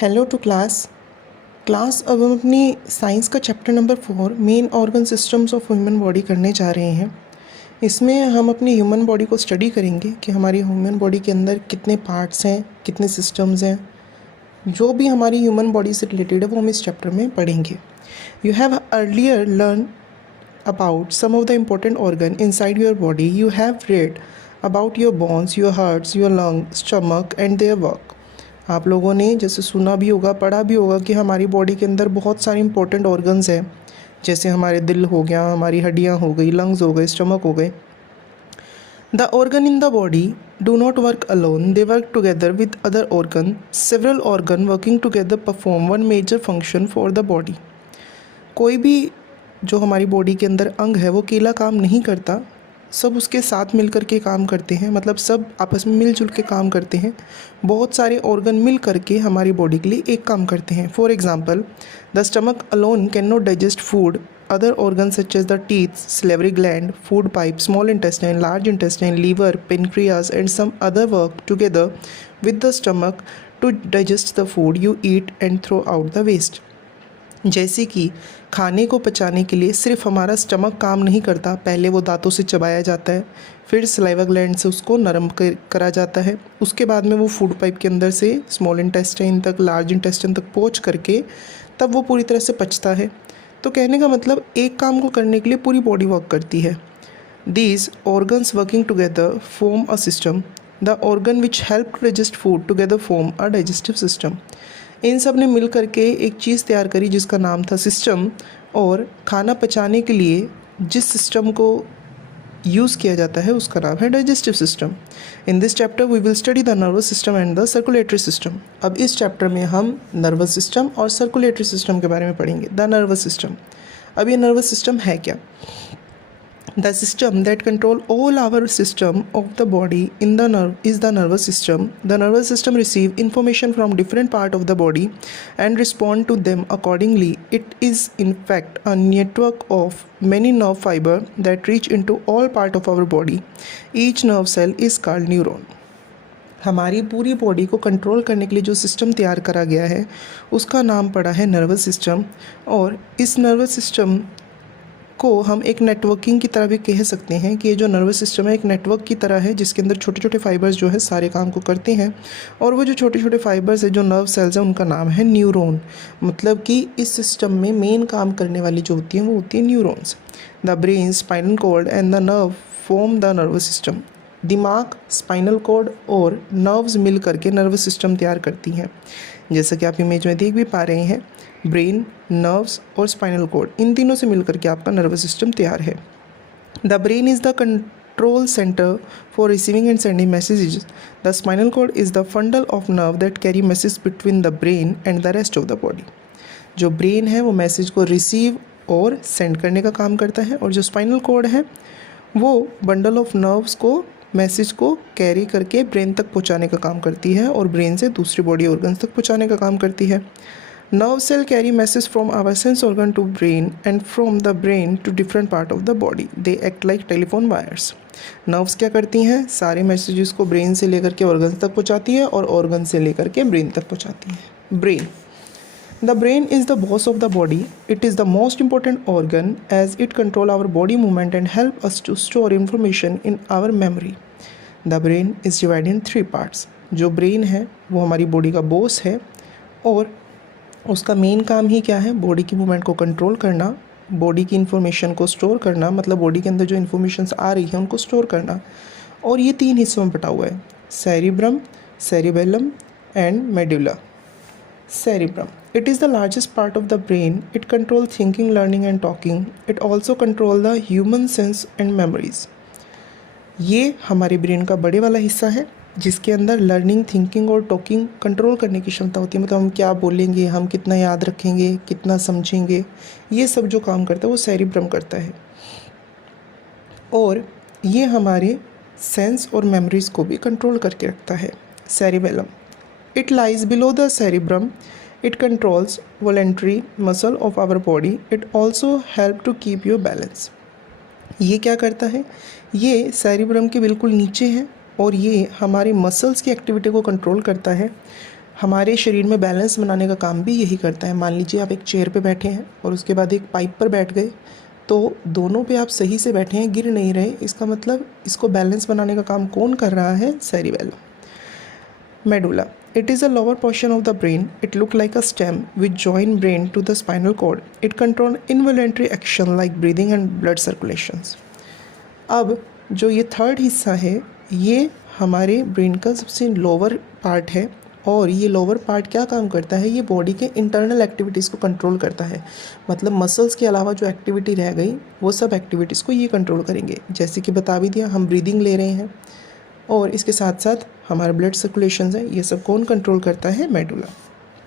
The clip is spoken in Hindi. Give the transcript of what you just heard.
हेलो टू क्लास अब हम अपनी साइंस का chapter number 4 main organ systems of human body करने जा रहे हैं। इसमें हम अपनी ह्यूमन बॉडी को स्टडी करेंगे कि हमारी ह्यूमन बॉडी के अंदर कितने पार्ट्स हैं, कितने सिस्टम्स हैं। जो भी हमारी ह्यूमन बॉडी से रिलेटेड है वो हम इस चैप्टर में पढ़ेंगे। You have earlier learn about some of the important organ inside your body. You have read about your bones, your hearts, your lungs, stomach and their work. आप लोगों ने जैसे सुना भी होगा, पढ़ा भी होगा कि हमारी बॉडी के अंदर बहुत सारे इंपॉर्टेंट ऑर्गन्स हैं, जैसे हमारे दिल हो गया, हमारी हड्डियाँ हो गई, लंग्स हो गए, स्टमक हो गए। The organ in the body do not work alone. They work together with other organ. Several organ working together perform one major function for the body. कोई भी जो हमारी बॉडी के अंदर अंग है वो अकेला काम नहीं करता, सब उसके साथ मिल कर के काम करते हैं, मतलब सब आपस में मिलजुल के काम करते हैं। बहुत सारे ऑर्गन मिल करके हमारी बॉडी के लिए एक काम करते हैं। For example, the stomach alone can not digest food. Other organ such as the teeth, salivary gland, food pipe, small intestine, large intestine, liver, pancreas and some other work together with the stomach to digest the food you eat and throw out the waste. जैसे कि खाने को पचाने के लिए सिर्फ हमारा स्टमक काम नहीं करता, पहले वो दांतों से चबाया जाता है, फिर सलाइवा ग्लैंड से उसको नरम करा जाता है, उसके बाद में वो फूड पाइप के अंदर से स्मॉल इंटेस्टाइन तक, लार्ज इंटेस्टाइन तक पहुंच करके तब वो पूरी तरह से पचता है। तो कहने का मतलब एक काम को करने के लिए पूरी बॉडी वर्क करती है। These organs working together form a system. The organ which help to digest food together form a digestive system. इन सब ने मिल करके एक चीज़ तैयार करी जिसका नाम था सिस्टम, और खाना पचाने के लिए जिस सिस्टम को यूज़ किया जाता है उसका नाम है digestive system. In this chapter we will study the nervous system and the circulatory system. अब इस चैप्टर में हम नर्वस सिस्टम और सर्कुलेटरी सिस्टम के बारे में पढ़ेंगे। द नर्वस सिस्टम, अब ये नर्वस सिस्टम है क्या? The system that control all our system of the body in the nerve is the nervous system. The nervous system receive information from different part of the body and respond to them accordingly. It is in fact a network of many nerve fiber that reach into all part of our body. Each nerve cell is called neuron. हमारी पूरी बॉडी को कंट्रोल करने के लिए जो सिस्टम तैयार करा गया है उसका नाम पड़ा है नर्वस सिस्टम। और इस नर्वस सिस्टम को हम एक नेटवर्किंग की तरह भी कह सकते हैं कि ये जो नर्वस सिस्टम है एक नेटवर्क की तरह है, जिसके अंदर छोटे छोटे फाइबर्स जो है सारे काम को करते हैं। और वो जो छोटे छोटे फाइबर्स है, जो नर्व सेल्स हैं, उनका नाम है न्यूरॉन। मतलब कि इस सिस्टम में मेन काम करने वाली जो होती हैं वो होती है neurons. The brain, spinal cord and the nerve form the nervous system. दिमाग, स्पाइनल कॉर्ड और नर्व्स मिल करके नर्वस सिस्टम तैयार करती हैं। जैसा कि आप इमेज में देख भी पा रहे हैं, ब्रेन, नर्व्स और स्पाइनल कॉर्ड, इन तीनों से मिलकर के आपका नर्वस सिस्टम तैयार है। The brain is the control centre for receiving and sending messages. The spinal cord is the bundle of nerve that carry message between the brain and the rest of the body. जो ब्रेन है वो मैसेज को रिसीव और सेंड करने का काम करता है, और जो स्पाइनल कॉर्ड है वो बंडल ऑफ नर्व्स को, मैसेज को कैरी करके ब्रेन तक पहुंचाने का काम करती है और ब्रेन से दूसरी बॉडी ऑर्गन्स तक पहुंचाने का काम करती है। Nerve cell carry message from our sense organ to brain and from the brain to different part of the body. They act like telephone wires. Nerves क्या करती हैं? सारे मैसेजेस को ब्रेन से लेकर के ऑर्गन्स तक पहुंचाती है और ऑर्गन से लेकर के ब्रेन तक पहुंचाती है। Brain, the brain is the boss of the body. It is the most important organ as it control our body movement and help us to store information in our memory. The brain is divided in 3 parts. जो ब्रेन है वो हमारी बॉडी का बॉस है और उसका मेन काम ही क्या है? बॉडी की मूवमेंट को कंट्रोल करना, बॉडी की इन्फॉर्मेशन को स्टोर करना, मतलब बॉडी के अंदर जो इन्फॉर्मेशंस आ रही है उनको स्टोर करना। और ये 3 हिस्सों में बटा हुआ है, cerebrum, cerebellum and medulla. Cerebrum. It is the largest part of the brain. It controls thinking, learning and talking. It also controls the human sense and memories. ये हमारे ब्रेन का बड़े वाला हिस्सा है जिसके अंदर लर्निंग, थिंकिंग और टॉकिंग कंट्रोल करने की क्षमता होती है। मतलब हम क्या बोलेंगे, हम कितना याद रखेंगे, कितना समझेंगे, ये सब जो काम करता है वो सेरिब्रम करता है। और ये हमारे सेंस और मेमोरीज को भी कंट्रोल करके रखता है। Cerebellum, it lies below the cerebrum. It controls voluntary muscle of our body. It also help to keep your balance. ये क्या करता है? ये सेरिब्रम के बिल्कुल नीचे है और ये हमारे मसल्स की एक्टिविटी को कंट्रोल करता है, हमारे शरीर में बैलेंस बनाने का काम भी यही करता है। मान लीजिए आप एक चेयर पे बैठे हैं और उसके बाद एक पाइप पर बैठ गए, तो दोनों पे आप सही से बैठे हैं, गिर नहीं रहे। इसका मतलब इसको बैलेंस बनाने का काम कौन कर रहा है? Cerebellum. Medulla, it is a lower portion of the brain. It look like a stem which join brain to the spinal cord. It control involuntary action like breathing and blood circulations. अब जो ये थर्ड हिस्सा है, ये हमारे ब्रेन का सबसे लोअर पार्ट है और ये लोअर पार्ट क्या काम करता है? ये बॉडी के इंटरनल एक्टिविटीज़ को कंट्रोल करता है। मतलब मसल्स के अलावा जो एक्टिविटी रह गई वो सब एक्टिविटीज़ को ये कंट्रोल करेंगे। जैसे कि बता भी दिया, हम ब्रीदिंग ले रहे हैं और इसके साथ साथ हमारा ब्लड सर्कुलेशन है, ये सब कौन कंट्रोल करता है? मेडुला।